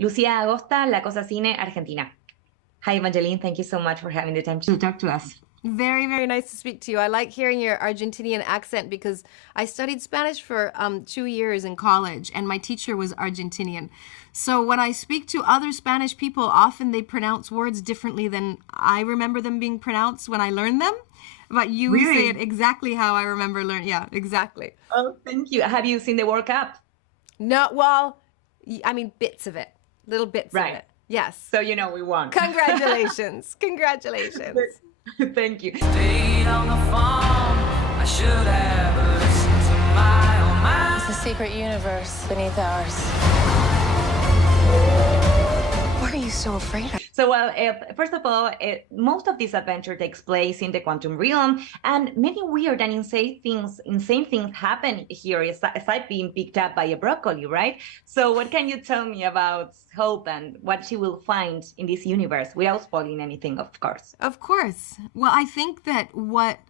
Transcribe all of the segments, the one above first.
Lucía Agosta, La Cosa, Cine, Argentina. Hi, Evangeline. Thank you so much for having the time to talk to us. Very, very nice to speak to you. I like hearing your Argentinian accent because I studied Spanish for 2 years in college, and my teacher was Argentinian. So when I speak to other Spanish people, often they pronounce words differently than I remember them being pronounced when I learned them. But you say it exactly how I remember learning. Yeah, exactly. Oh, thank you. Have you seen the World Cup? No, well, I mean, bits of it, little bits of it. Yes. So you know we won. Congratulations. Congratulations. Thank you. Stayed on the phone. I should have listened to my own mind. It's a secret universe beneath ours. What are you so afraid of? So, well, first of all, most of this adventure takes place in the quantum realm, and many weird and insane things happen here, aside being picked up by a broccoli, right? So what can you tell me about Hope and what she will find in this universe, without spoiling anything, of course? Of course. Well, I think that what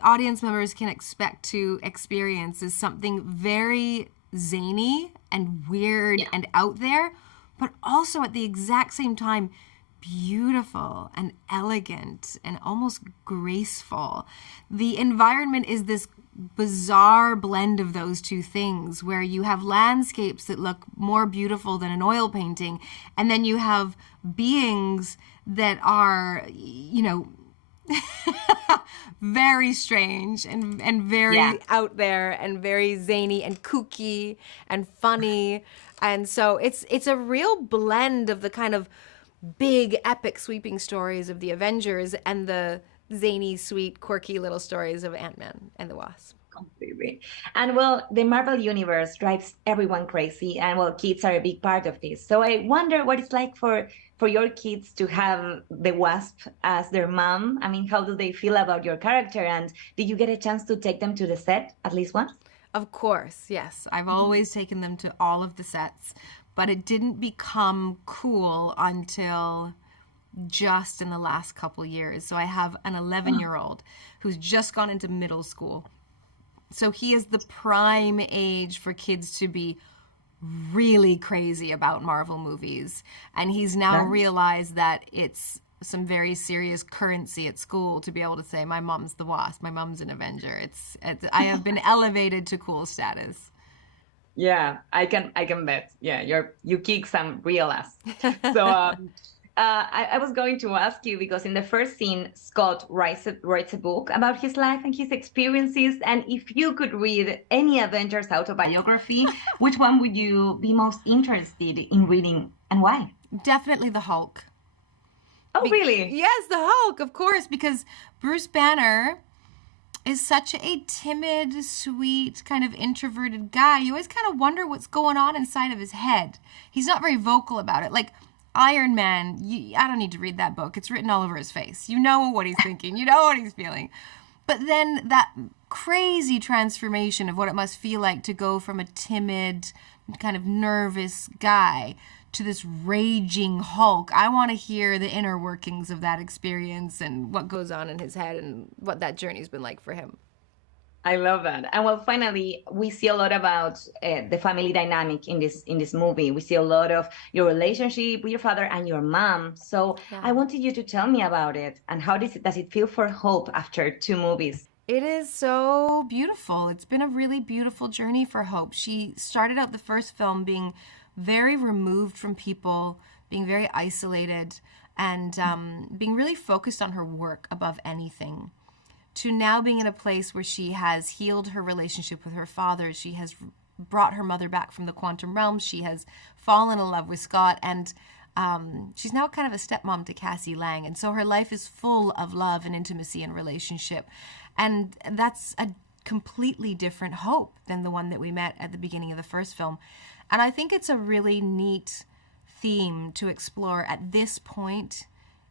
audience members can expect to experience is something very zany and weird and out there, but also at the exact same time, beautiful and elegant and almost graceful. The environment is this bizarre blend of those two things, where you have landscapes that look more beautiful than an oil painting, and then you have beings that are, you know, very strange and very out there and very zany and kooky and funny. And so it's a real blend of the kind of big, epic, sweeping stories of the Avengers and the zany, sweet, quirky little stories of Ant-Man and the Wasp. Completely. And well, the Marvel universe drives everyone crazy, and well, kids are a big part of this. So I wonder what it's like for your kids to have the Wasp as their mom. I mean, how do they feel about your character? And did you get a chance to take them to the set at least once? Of course, yes. I've always taken them to all of the sets, but it didn't become cool until just in the last couple years. So I have an 11-year-old who's just gone into middle school. So he is the prime age for kids to be really crazy about Marvel movies. And he's now realized that it's some very serious currency at school to be able to say, my mom's the Wasp, my mom's an Avenger. I have been elevated to cool status. Yeah, I can bet. Yeah, you kick some real ass. So I was going to ask you, because in the first scene, Scott writes a book about his life and his experiences. And if you could read any Avengers autobiography, which one would you be most interested in reading and why? Definitely the Hulk. Oh, really? Yes, the Hulk, of course, because Bruce Banner is such a timid, sweet, kind of introverted guy. You always kind of wonder what's going on inside of his head. He's not very vocal about it. Like Iron Man, I don't need to read that book. It's written all over his face. You know what he's thinking. You know what he's feeling. But then that crazy transformation of what it must feel like to go from a timid, kind of nervous guy to this raging Hulk. I want to hear the inner workings of that experience and what goes on in his head and what that journey's been like for him. I love that. And well, finally, we see a lot about the family dynamic in this movie. We see a lot of your relationship with your father and your mom. So I wanted you to tell me about it and how does it feel for Hope after 2 movies? It is so beautiful. It's been a really beautiful journey for Hope. She started out the first film being very removed from people, being very isolated, and being really focused on her work above anything, to now being in a place where she has healed her relationship with her father. She has brought her mother back from the quantum realm. She has fallen in love with Scott, and she's now kind of a stepmom to Cassie Lang. And so her life is full of love and intimacy and relationship. And that's a completely different Hope than the one that we met at the beginning of the first film. And I think it's a really neat theme to explore at this point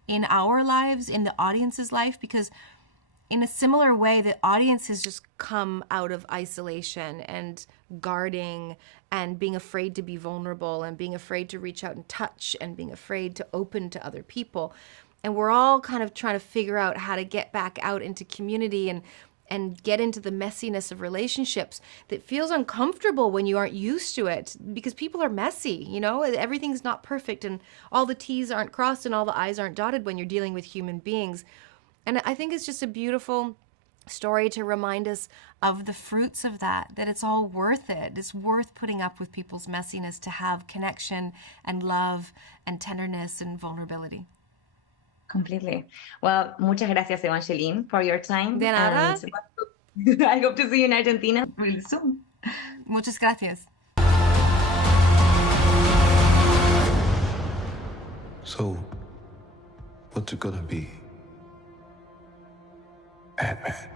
in our lives, in the audience's life, because in a similar way, the audience has just come out of isolation and guarding and being afraid to be vulnerable and being afraid to reach out and touch and being afraid to open to other people. And we're all kind of trying to figure out how to get back out into community and and get into the messiness of relationships that feels uncomfortable when you aren't used to it, because people are messy, you know, everything's not perfect and all the T's aren't crossed and all the I's aren't dotted when you're dealing with human beings. And I think it's just a beautiful story to remind us of the fruits of that it's all worth it. It's worth putting up with people's messiness to have connection and love and tenderness and vulnerability. Completely. Well, muchas gracias, Evangeline, for your time. De nada. And I hope to see you in Argentina really soon. Muchas gracias. So, what's it gonna be? Batman.